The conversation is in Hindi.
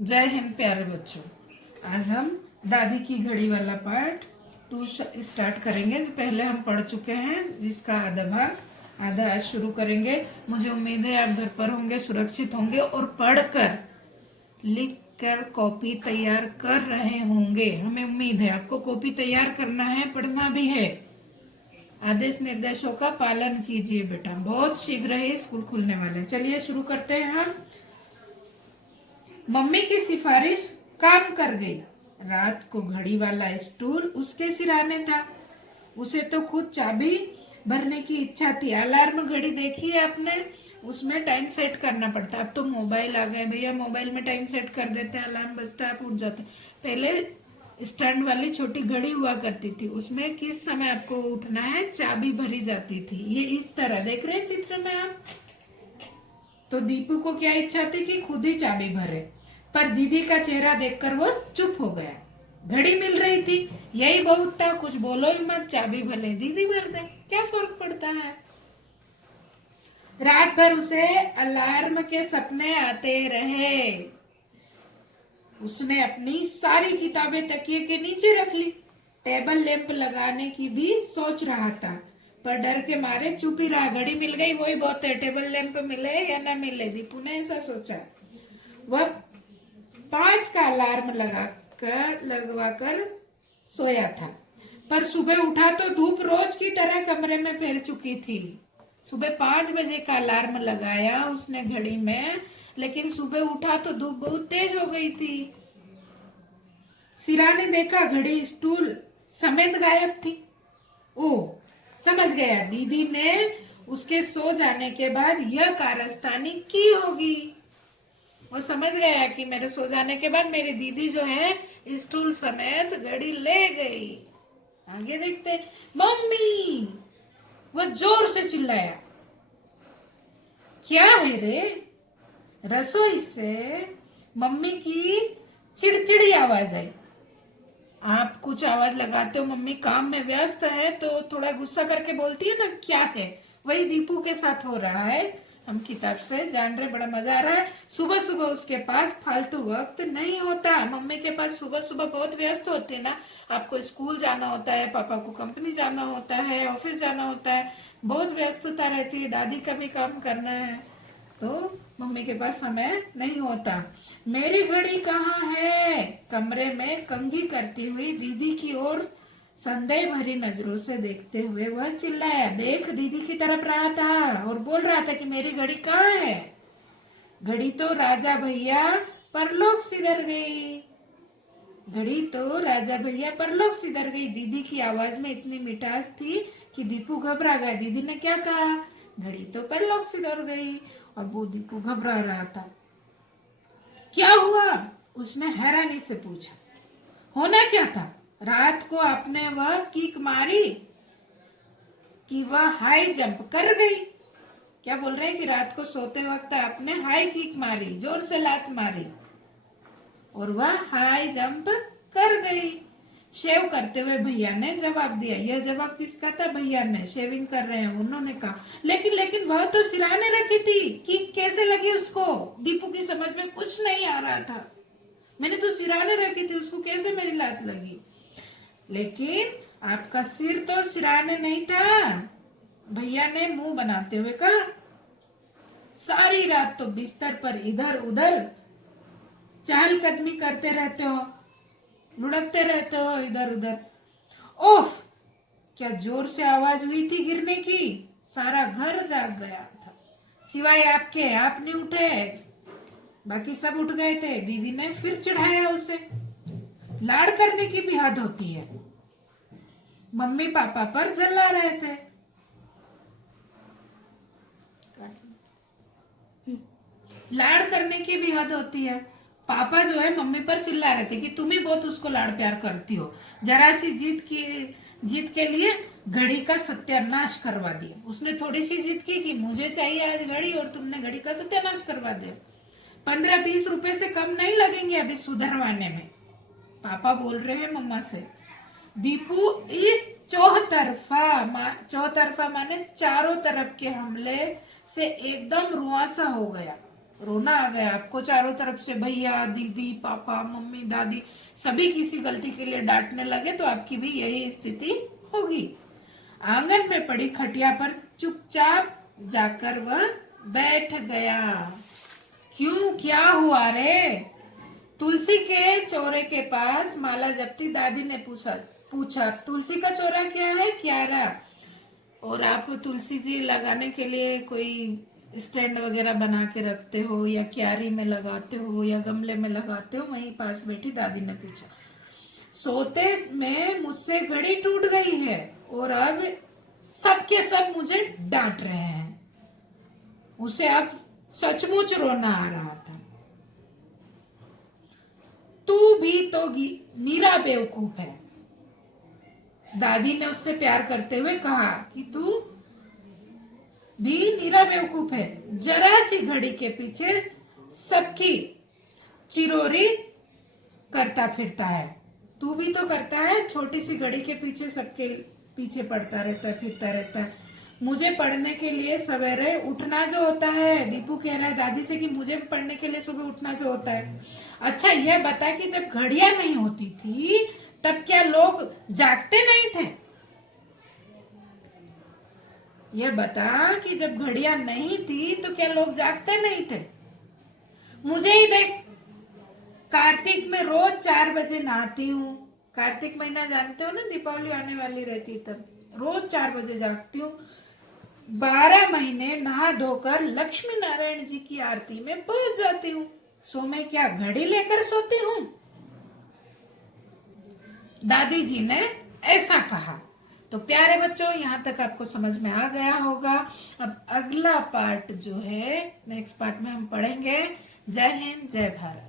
जय हिंद प्यारे बच्चों। आज हम दादी की घड़ी वाला पार्ट 2 स्टार्ट करेंगे। जो पहले हम पढ़ चुके हैं, जिसका आधा आज शुरू करेंगे। मुझे उम्मीद है आप घर पर होंगे, सुरक्षित होंगे और पढ़कर लिख कर कॉपी तैयार कर रहे होंगे। हमें उम्मीद है आपको कॉपी तैयार करना है, पढ़ना भी है। आदेश निर्देशों का पालन कीजिए बेटा, बहुत शीघ्र ही स्कूल खुलने वाले हैं। चलिए शुरू करते हैं हम। मम्मी की सिफारिश काम कर गई। रात को घड़ी वाला स्टूल उसके सिराने था। उसे तो खुद चाबी भरने की इच्छा थी। अलार्म घड़ी देखी है आपने, उसमें टाइम सेट करना पड़ता है। अब तो मोबाइल आ गए भैया, मोबाइल में टाइम सेट कर देते हैं, अलार्म बजता है, आप उठ जाते। पहले स्टैंड वाली छोटी घड़ी हुआ करती थी, उसमें किस समय आपको उठना है चाबी भरी जाती थी। ये इस तरह देख रहे हैं चित्र में आप। तो दीपू को क्या इच्छा थी कि खुद ही चाबी भरे, पर दीदी का चेहरा देखकर वो चुप हो गया। घड़ी मिल रही थी, यही बहुत था। कुछ बोलो ही मत, चाबी भले दीदी भर दे, क्या फर्क पड़ता है। रात भर उसे अलार्म के सपने आते रहे। उसने अपनी सारी किताबें तकिए के नीचे रख ली। टेबल लैंप लगाने की भी सोच रहा था, पर डर के मारे चुप ही रहा। घड़ी मिल गई वही बहुत है, टेबल लैंप मिले या ना मिले, दीपू ने ऐसा सोचा। वह 5 का अलार्म लगवाकर सोया था, पर सुबह उठा तो धूप रोज की तरह कमरे में फैल चुकी थी। सुबह 5 बजे का अलार्म लगाया उसने घड़ी में, लेकिन सुबह उठा तो धूप बहुत तेज हो गई थी। सिरा ने देखा, घड़ी स्टूल समेत गायब थी। ओ, समझ गया, दीदी ने उसके सो जाने के बाद यह कारस्तानी की होगी। वो समझ गया कि मेरे सो जाने के बाद मेरी दीदी जो है स्टूल समेत घड़ी ले गई। आगे देखते, मम्मी! वो जोर से चिल्लाया। क्या है रे? रसोई से मम्मी की चिड़चिड़ी आवाज आई। आप कुछ आवाज लगाते हो, मम्मी काम में व्यस्त है तो थोड़ा गुस्सा करके बोलती है ना, क्या है? वही दीपू के साथ हो रहा है। हम किताब से जान रहे, बड़ा मजा आ रहा है। सुबह सुबह उसके पास फालतू वक्त नहीं होता। मम्मी के पास सुबह सुबह बहुत व्यस्त होती है ना, आपको स्कूल जाना होता है, पापा को कंपनी जाना होता है, ऑफिस जाना होता है, बहुत व्यस्तता रहती है। दादी का भी काम करना है, तो मम्मी के पास समय नहीं होता। मेरी घड़ी कहाँ है? कमरे में कंघी करती हुई दीदी की ओर संदेह भरी नजरों से देखते हुए वह चिल्लाया। देख, दीदी की तरफ रहा था और बोल रहा था कि मेरी घड़ी कहाँ है? घड़ी तो राजा भैया परलोक सिधर गई। घड़ी तो राजा भैया परलोक सिधर गई। दीदी की आवाज में इतनी मिठास थी कि दीपू घबरा गया। दीदी ने क्या कहा? घड़ी तो परलोक सिधर गई। अब वो दीपू घबरा रहा था। क्या हुआ? उसने हैरानी से पूछा। होना क्या था? रात को आपने वह किक मारी कि वह हाई जंप कर गई। क्या बोल रहे हैं कि रात को सोते वक्त आपने हाई किक मारी, जोर से लात मारी और वह हाई जंप कर गई। शेव करते हुए भैया ने जवाब दिया। यह जवाब किसका था? भैया ने। शेविंग कर रहे हैं उन्होंने कहा। लेकिन वह तो सिराने रखी थी, कि कैसे लगी उसको? दीपू की समझ में कुछ नहीं आ रहा था। मैंने तो सिराने रखी थी, उसको कैसे मेरी लात लगी? लेकिन आपका सिर तो सिराने नहीं था, भैया ने मुंह बनाते हुए कहा। सारी रात तो बिस्तर पर इधर उधर चहलकदमी करते रहते हो, लुढ़कते रहते हो इधर उधर। ओफ! क्या जोर से आवाज हुई थी गिरने की। सारा घर जाग गया था, सिवाय आपके। आप नहीं उठे, बाकी सब उठ गए थे। दीदी ने फिर चिढ़ाया उसे। लाड़ करने की भी हद होती है। मम्मी पापा पर जला रहे थे। लाड़ करने की भी हद होती है। पापा जो है मम्मी पर चिल्ला रहे थे कि तुम ही बहुत उसको लाड़ प्यार करती हो। जरा सी जीत के लिए घड़ी का सत्यानाश करवा दिया। उसने थोड़ी सी जिद की कि मुझे चाहिए आज घड़ी, और तुमने घड़ी का सत्यानाश करवा दिया। 15-20 रुपए से कम नहीं लगेंगे अभी सुधरवाने में, पापा बोल रहे हैं मम्मा से। दीपू इस चौतरफा माने चारों तरफ के हमले से एकदम रुआंसा हो गया। रोना आ गया आपको। चारों तरफ से भैया, दीदी, पापा, मम्मी, दादी सभी किसी गलती के लिए डांटने लगे तो आपकी भी यही स्थिति होगी। आंगन में पड़ी खटिया पर चुपचाप जाकर वह बैठ गया। क्यों, क्या हुआ रे? तुलसी के चौरे के पास माला जपती दादी ने पूछा तुलसी का चौरा क्या है क्यारा? और आप तुलसी जी लगाने के लिए कोई स्टैंड वगैरह बना के रखते हो या क्यारी में लगाते हो या गमले में लगाते हो? वहीं पास बैठी दादी ने पूछा। सोते में मुझसे घड़ी टूट गई है और अब सब के सब मुझे डांट रहे हैं। उसे अब सचमुच रोना आ रहा था। तू भी तो नीरा बेवकूफ है, दादी ने उससे प्यार करते हुए कहा कि तू भी नीरा बेवकूफ है। जरा सी घड़ी के पीछे सबकी चिरोरी करता फिरता है। तू भी तो करता है, छोटी सी घड़ी के पीछे सबके पीछे पड़ता रहता है, फिरता रहता है। मुझे पढ़ने के लिए सवेरे उठना जो होता है, दीपू कह रहा है दादी से कि मुझे पढ़ने के लिए सुबह उठना जो होता है। अच्छा यह बता कि जब घड़ियां नहीं होती थी तब क्या लोग जागते नहीं थे? यह बता कि जब घड़ियां नहीं थी तो क्या लोग जागते नहीं थे? मुझे ही देख, कार्तिक में रोज 4 बजे नहाती हूँ। कार्तिक महीना जानते हो ना, दीपावली आने वाली रहती तब रोज 4 बजे जागती हूँ। 12 महीने नहा धोकर लक्ष्मी नारायण जी की आरती में पहुंच जाती हूँ। सो मैं क्या घड़ी लेकर सोती हूँ? दादी जी ने ऐसा कहा। तो प्यारे बच्चों, यहाँ तक आपको समझ में आ गया होगा। अब अगला पार्ट जो है नेक्स्ट पार्ट में हम पढ़ेंगे। जय हिंद, जय भारत।